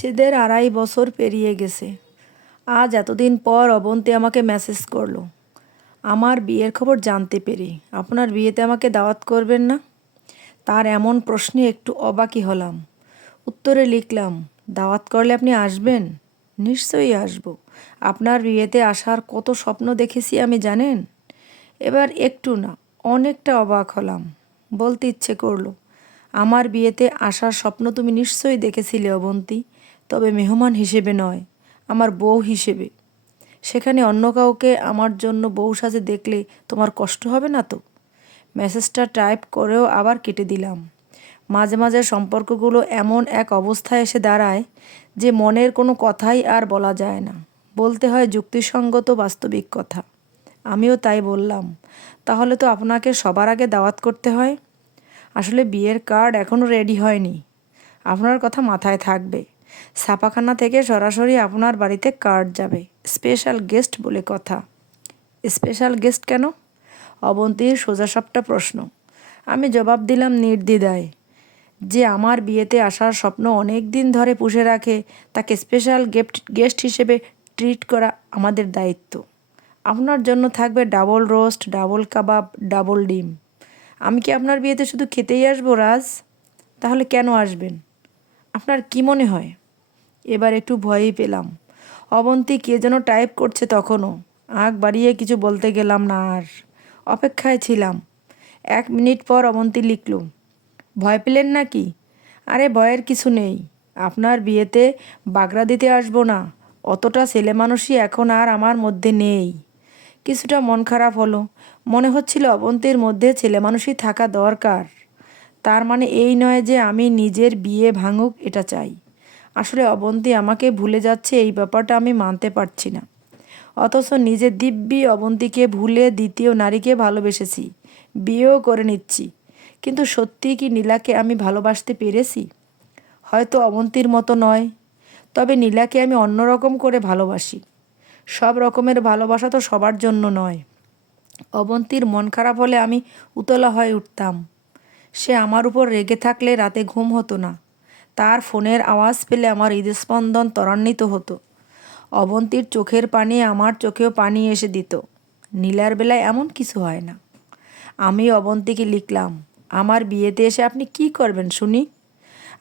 বিচ্ছেদের আড়াই বছর পেরিয়ে গেছে। আজ এতদিন পর অবন্তী আমাকে মেসেজ করল। আমার বিয়ের খবর জানতে পেরে। আপনার বিয়েতে আমাকে দাওয়াত করবেন না? তার এমন প্রশ্নে একটু অবাকই হলাম। উত্তরে লিখলাম, দাওয়াত করলে আপনি আসবেন? নিশ্চয়ই আসব। আপনার বিয়েতে আসার কত স্বপ্ন দেখেছি আমি, জানেন? এবার একটু না, অনেকটা অবাক হলাম। বলতে ইচ্ছে করল, আমার বিয়েতে আসার স্বপ্ন তুমি নিশ্চয়ই দেখেছিলে, অবন্তী। তবে মেহমান হিসেবে নয়, আমার বউ হিসেবে। সেখানে অন্য কাউকে আমার জন্য বউ সাজে দেখলে তোমার কষ্ট হবে না তো? মেসেজটা টাইপ করেও আবার কেটে দিলাম। মাঝে মাঝে সম্পর্কগুলো এমন এক অবস্থায় এসে দাঁড়ায় যে মনের কোনো কথাই আর বলা যায় না। বলতে হয় যুক্তিসঙ্গত বাস্তবিক কথা। আমিও তাই বললাম, তাহলে তো আপনাকে সবার আগে দাওয়াত করতে হয়। আসলে বিয়ের কার্ড এখনও রেডি হয়নি। আপনার কথা মাথায় থাকবে। ছাপাখানা থেকে সরাসরি আপনার বাড়িতে কার্ড যাবে। স্পেশাল গেস্ট বলে কথা। স্পেশাল গেস্ট কেন? অবন্তীর সোজাসাপটা প্রশ্ন। আমি জবাব দিলাম নির্দ্বিধায়। যে আমার বিয়েতে আসার স্বপ্ন অনেক দিন ধরে পুষে রাখে, তাকে স্পেশাল গিফট গেস্ট হিসেবে ট্রিট করা আমাদের দায়িত্ব। আপনার জন্য থাকবে double roast, double kebab, double ডিম। আমি কি আপনার বিয়েতে শুধু খেতেই আসব, রাজ? তাহলে কেন আসবেন? আপনার কি মনে হয়? এবার একটু ভয়ই পেলাম। অবন্তী কে যেন টাইপ করছে তখনও। আঁক বাড়িয়ে কিছু বলতে গেলাম না আর। অপেক্ষায় ছিলাম। এক মিনিট পর অবন্তী লিখল, ভয় পেলেন নাকি? আরে ভয়ের কিছু নেই। আপনার বিয়েতে বাগড়া দিতে আসব না। অতটা ছেলে মানুষই এখন আর আমার মধ্যে নেই। কিছুটা মন খারাপ হলো। মনে হচ্ছিল অবন্তীর মধ্যে ছেলে মানুষই থাকা দরকার। তার মানে এই নয় যে আমি নিজের বিয়ে ভাঙুক, এটা চাই। আসলে অবন্তী আমাকে ভুলে যাচ্ছে, এই ব্যাপারটা আমি মানতে পারছি না। অথচ নিজে দিব্যি অবন্তীকে ভুলে দ্বিতীয় নারীকে ভালোবেসেছি, বিয়েও করে নিচ্ছি। কিন্তু সত্যিই কি নীলাকে আমি ভালোবাসতে পেরেছি? হয়তো অবন্তীর মতো নয়, তবে নীলাকে আমি অন্যরকম করে ভালোবাসি। সব রকমের ভালোবাসা তো সবার জন্য নয়। অবন্তীর মন খারাপ হলে আমি উতলা হয়ে উঠতাম। সে আমার উপর রেগে থাকলে রাতে ঘুম হতো না। তার ফোনের আওয়াজ পেলে আমার হৃদস্পন্দন ত্বরান্বিত হতো। অবন্তীর চোখের পানি আমার চোখেও পানি এসে দিত। নীলার বেলায় এমন কিছু হয় না। আমি অবন্তীকে লিখলাম, আমার বিয়েতে এসে আপনি কি করবেন শুনি?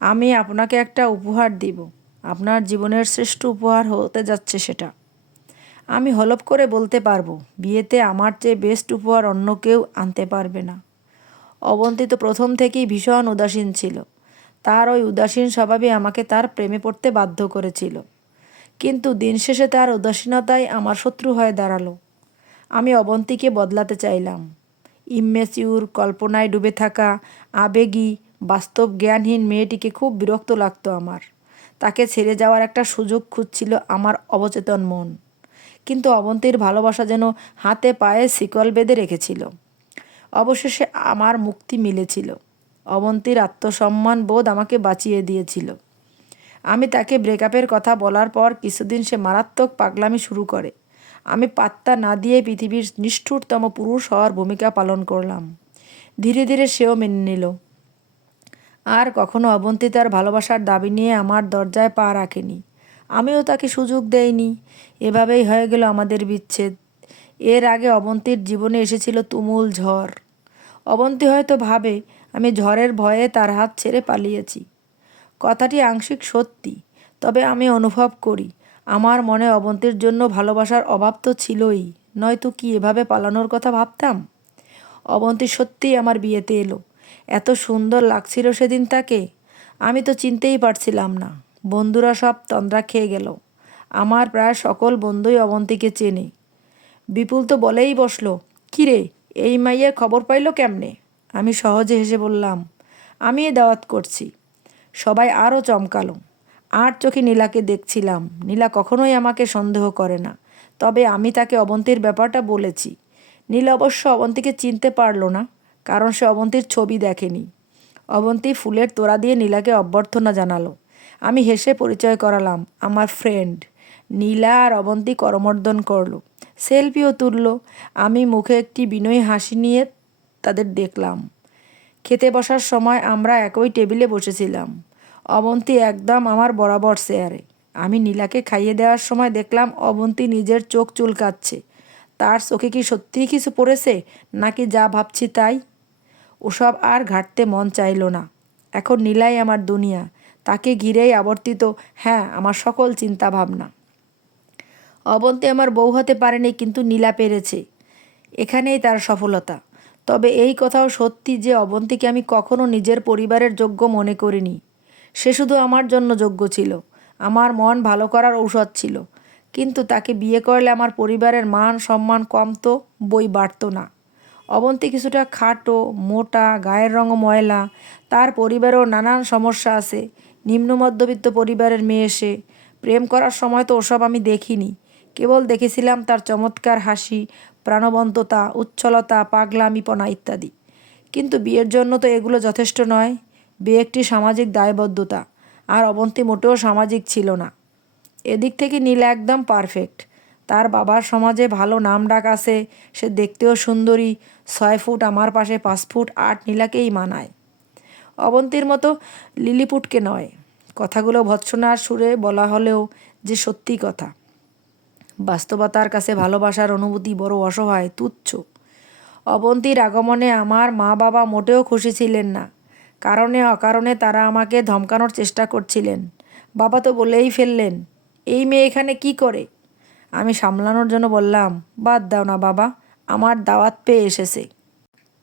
আমি আপনাকে একটা উপহার দিব। আপনার জীবনের শ্রেষ্ঠ উপহার হতে যাচ্ছে সেটা। আমি হলপ করে বলতে পারব, বিয়েতে আমার চেয়ে বেস্ট উপহার অন্য কেউ আনতে পারবে না। অবন্তী তো প্রথম থেকেই ভীষণ উদাসীন ছিল। তার ওই উদাসীন স্বভাবে আমাকে তার প্রেমে পড়তে বাধ্য করেছিল। কিন্তু দিন শেষে তার উদাসীনতাই আমার শত্রু হয়ে দাঁড়াল। আমি অবন্তীকে বদলাতে চাইলাম। ইম্মেচিউর, কল্পনায় ডুবে থাকা, আবেগী, বাস্তব জ্ঞানহীন মেয়েটিকে খুব বিরক্ত লাগতো আমার। তাকে ছেড়ে যাওয়ার একটা সুযোগ খুঁজছিল আমার অবচেতন মন। কিন্তু অবন্তীর ভালোবাসা যেন হাতে পায়ে শিকল বেঁধে রেখেছিল। অবশেষে আমার মুক্তি মিলেছিল। অবন্তীর আত্মসম্মান বোধ আমাকে বাঁচিয়ে দিয়েছিল। আমি তাকে ব্রেকআপের কথা বলার পর কিছুদিন সে মারাত্মক পাগলামি শুরু করে। আমি পাত্তা না দিয়ে পৃথিবীর নিষ্ঠুরতম পুরুষ হওয়ার ভূমিকা পালন করলাম। ধীরে ধীরে সেও মেনে নিল। আর কখনো অবন্তী তার ভালোবাসার দাবি নিয়ে আমার দরজায় পা রাখেনি। আমিও তাকে সুযোগ দেইনি। এভাবেই হয়ে গেল আমাদের বিচ্ছেদ। এর আগে অবন্তীর জীবনে এসেছিল তুমুল ঝড়। অবন্তী হয়তো ভাবে আমি ঝড়ের ভয়ে তার হাত ছেড়ে পালিয়েছি। কথাটি আংশিক সত্যি, তবে আমি অনুভব করি, আমার মনে অবন্তীর জন্য ভালোবাসার অভাব তো ছিলই, নয়তো কি এভাবে পালানোর কথা ভাবতাম? অবন্তী সত্যিই আমার বিয়েতে এলো, এত সুন্দর লাগছিল সেদিন তাকে, আমি তো চিনতেই পারছিলাম না, বন্ধুরা সব তন্দ্রা খেয়ে গেল, আমার প্রায় সকল বন্ধুই অবন্তীকে চেনে। বিপুল তো বলেই বসল, কিরে, এই মাইয়ের খবর পাইলো কেমনে? আমি সহজে হেসে বললাম, আমি এ দাওয়াত করছি। সবাই আরও চমকালো। আর চোখে নীলাকে দেখছিলাম। নীলা কখনোই আমাকে সন্দেহ করে না। তবে আমি তাকে অবন্তীর ব্যাপারটা বলেছি। নীলা অবশ্য অবন্তীকে চিনতে পারল না, কারণ সে অবন্তীর ছবি দেখেনি। অবন্তী ফুলের তোড়া দিয়ে নীলাকে অভ্যর্থনা জানালো। আমি হেসে পরিচয় করালাম, আমার ফ্রেন্ড। নীলা আর অবন্তী করমর্দন করল। সেলফিও তুললো। আমি মুখে একটি বিনয়ী হাসি নিয়ে তাদের দেখলাম। খেতে বসার সময় আমরা একই টেবিলে বসেছিলাম। অবন্তী একদম আমার বরাবর চেয়ারে। আমি নীলাকে খাইয়ে দেওয়ার সময় দেখলাম অবন্তী নিজের চোখ চুলকাচ্ছে। তার চোখে কি সত্যিই কিছু পড়েছে? নাকি যা ভাবছি তাই? ওসব আর ঘাটতে মন চাইল না। এখন নীলাই আমার দুনিয়া। তাকে ঘিরেই আবর্তিত হ্যাঁ আমার সকল চিন্তা ভাবনা অবন্তী আমার বউ হতে পারেনি, কিন্তু নীলা পেরেছে। এখানেই তার সফলতা। তবে এই কথাও সত্যি যে অবন্তীকে আমি কখনো নিজের পরিবারের যোগ্য মনে করিনি। সে শুধু আমার জন্য যোগ্য ছিল। আমার মন ভালো করার ঔষধ ছিল। কিন্তু তাকে বিয়ে করলে আমার পরিবারের মান সম্মান কমতো বই বাড়তো না। অবন্তী কিছুটা খাটো, মোটা, গায়ের রঙ ময়লা। তার পরিবারেও নানান সমস্যা আছে। নিম্ন মধ্যবিত্ত পরিবারের মেয়ে সে। প্রেম করার সময় তো ওসব আমি দেখিনি। কেবল দেখেছিলাম তার চমৎকার হাসি প্রাণবন্ততা, উচ্ছলতা, পাগলামিপনা ইত্যাদি। কিন্তু বিয়ের জন্য তো এগুলো যথেষ্ট নয়। বিয়ে একটি সামাজিক দায়বদ্ধতা, আর অবন্তী মোটেও সামাজিক ছিল না। এদিক থেকে নীলা একদম পারফেক্ট। তার বাবার সমাজে ভালো নাম ডাক আছে, সে দেখতেও সুন্দরী, ছয় ফুট আমার পাশে, পাঁচ ফুট আট নীলাকেই মানায়। অবন্তীর মতো লিলিপুটকে নয়। কথাগুলো ভৎসনার সুরে বলা হলেও যে সত্যি কথা। বাস্তবতার কাছে ভালোবাসার অনুভূতি বড় অসহায়, তুচ্ছ। অবন্তীর আগমনে আমার মা বাবা মোটেও খুশি ছিলেন না। কারণে অকারণে তারা আমাকে ধমকানোর চেষ্টা করছিলেন। বাবা তো বলেই ফেললেন, এই মেয়ে এখানে কি করে? আমি সামলানোর জন্য বললাম, বাদ দাও না বাবা, আমার দাওয়াত পেয়ে এসেছে।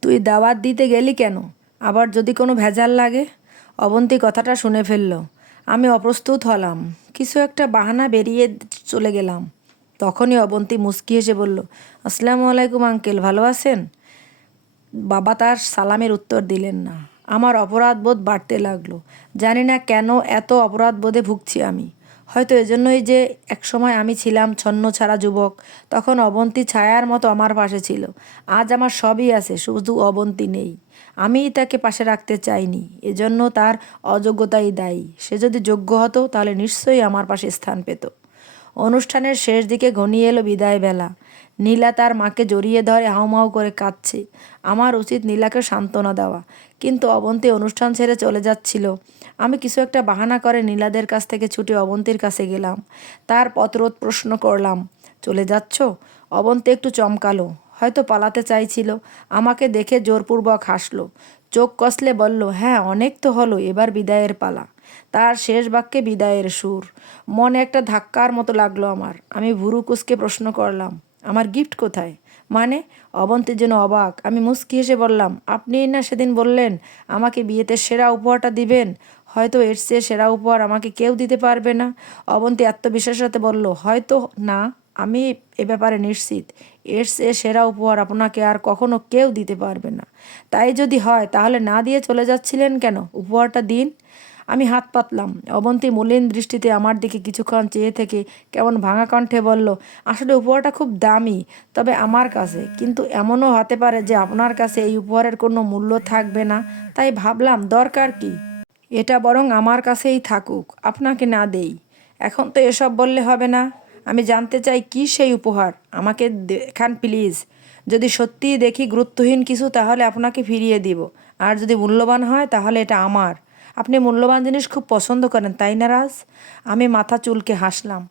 তুই দাওয়াত দিতে গেলি কেন? আবার যদি কোনো ভেজাল লাগে? অবন্তী কথাটা শুনে ফেলল। আমি অপ্রস্তুত হলাম। কিছু একটা বাহানা বেরিয়ে চলে গেলাম। তখনই অবন্তী মুস্কি হেসে বলল, আসসালামু আলাইকুম আঙ্কেল, ভালো আছেন? বাবা তার সালামের উত্তর দিলেন না। আমার অপরাধবোধ বাড়তে লাগল। জানি না কেন এত অপরাধবোধে ভুগছি আমি। হয়তো এজন্যই যে একসময় আমি ছিলাম ছন্ন ছাড়া যুবক, তখন অবন্তী ছায়ার মতো আমার পাশে ছিল। আজ আমার সবই আছে, শুধু অবন্তী নেই। আমিই তাকে পাশে রাখতে চাইনি, এজন্য তার অযোগ্যতাই দায়ী। সে যদি যোগ্য হতো, তাহলে নিশ্চয়ই আমার পাশে স্থান পেত। অনুষ্ঠানের শেষ দিকে ঘনিয়ে এলো বিদায় বেলা। নীলা তার মাকে জড়িয়ে ধরে হাউমাউ করে কাঁদছে। আমার উচিত নীলাকে সান্ত্বনা দেওয়া। কিন্তু অবন্তী অনুষ্ঠান ছেড়ে চলে যাচ্ছিল। আমি কিছু একটা বাহানা করে নীলাদের কাছ থেকে ছুটে অবন্তীর কাছে গেলাম। তার পত্রোৎ প্রশ্ন করলাম, চলে যাচ্ছ অবন্তী একটু চমকালো। হয়তো পালাতে চাইছিল। আমাকে দেখে জোরপূর্বক হাসলো। চোখ কষলে বলল হ্যাঁ অনেক তো হলো, এবার বিদায়ের পালা। তার শেষ বাক্যে বিদায়ের সুর। মনে একটা ধাক্কার মতো লাগল আমার। আমি ভুরু কুসকে প্রশ্ন করলাম, আমার গিফট কোথায়? মানে? অবন্তীর জন্য অবাক। আমি মুস্কি হেসে বললাম, আপনি না সেদিন বললেন আমাকে বিয়েতে সেরা উপহারটা দিবেন। হয়তো এর চেয়ে সেরা উপহার আমাকে কেউ দিতে পারবে না। অবন্তী আত্মবিশ্বাসের সাথে বলল, হয়তো না, আমি এ ব্যাপারে নিশ্চিত। এর চেয়ে সেরা উপহার আপনাকে আর কখনো কেউ দিতে পারবে না। তাই যদি হয়, তাহলে না দিয়ে চলে যাচ্ছিলেন কেন? উপহারটা দিন। আমি হাত পাতলাম। অবন্তী মলিন দৃষ্টিতে আমার দিকে কিছুক্ষণ চেয়ে থেকে কেমন ভাঙা কণ্ঠে বলল, আসলে উপহারটা খুব দামি, তবে আমার কাছে। কিন্তু এমনও হতে পারে যে আপনার কাছে এই উপহারের কোনো মূল্য থাকবে না। তাই ভাবলাম, দরকার কি? এটা বরং আমার কাছেই থাকুক, আপনাকে না দেই। এখন তো এসব বললে হবে না। আমি জানতে চাই কি সেই উপহার? আমাকে দেখান প্লিজ। যদি সত্যিই দেখি গুরুত্বহীন কিছু, তাহলে আপনাকে ফিরিয়ে দিব। আর যদি মূল্যবান হয়, তাহলে এটা আমার। আপনি মূল্যবান জিনিস খুব পছন্দ করেন, তাই না রাজ? আমি মাথা চুলকে হাসলাম।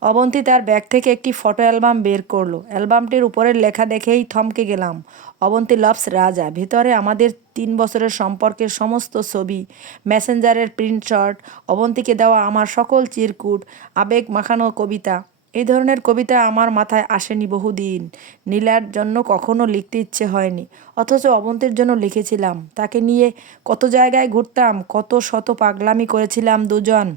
অবন্তী তার ব্যাগ থেকে একটি ফটো অ্যালবাম বের করল। অ্যালবামটির উপরের লেখা দেখেই থমকে গেলাম। অবন্তী লভস রাজা, ভিতরে আমাদের তিন বছরের সম্পর্কের সমস্ত ছবি, মেসেঞ্জারের প্রিন্ট শট অবন্তীকে দেওয়া আমার সকল চিরকুট, আবেগ মাখানো কবিতা। এই ধরনের কবিতা আমার মাথায় আসেনি বহুদিন। নীলার জন্য কখনো লিখতে ইচ্ছে হয়নি। অথচ অবন্তীর জন্য লিখেছিলাম। তাকে নিয়ে কত জায়গায় ঘুরতাম, কত শত পাগলামি করেছিলাম দুজন।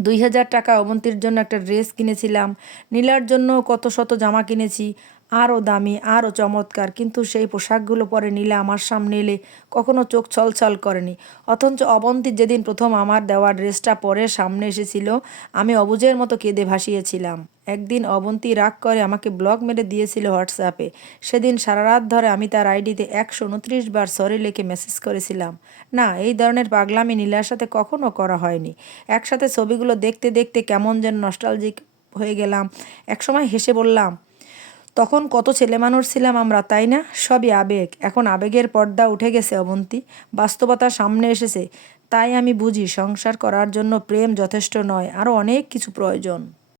দুই হাজার টাকা অবন্তীর জন্য একটা ড্রেস কিনেছিলাম। নীলার জন্য কত শত জামা কিনেছি। আরও দামি আরও চমৎকার। কিন্তু সেই পোশাকগুলো পরে নীলা, আমার সামনে এলে কখনো চোখ ছলছল করেনি। অথচ অবন্তী যেদিন প্রথম আমার দেওয়া ড্রেসটা পরে সামনে এসেছিল, আমি অবুজের মতো কেঁদে ভাসিয়েছিলাম। একদিন অবন্তী রাগ করে আমাকে ব্লগ মেরে দিয়েছিল হোয়াটসঅ্যাপে। সেদিন সারা রাত ধরে আমি তার আইডিতে একশো উনত্রিশ বার সরি লিখে মেসেজ করেছিলাম, না, এই ধরনের পাগলামি নীলার সাথে কখনো করা হয়নি। একসাথে ছবিগুলো দেখতে দেখতে কেমন যেন নস্টালজিক হয়ে গেলাম। একসময় হেসে বললাম তখন কত ছেলে মানুষ ছিলাম আমরা, তাই না? সবই আবেগ। এখন আবেগের পর্দা উঠে গেছে অবন্তি। বাস্তবতা সামনে এসেছে। তাই আমি বুঝি, সংসার করার জন্য প্রেম যথেষ্ট নয় আরও অনেক কিছু প্রয়োজন।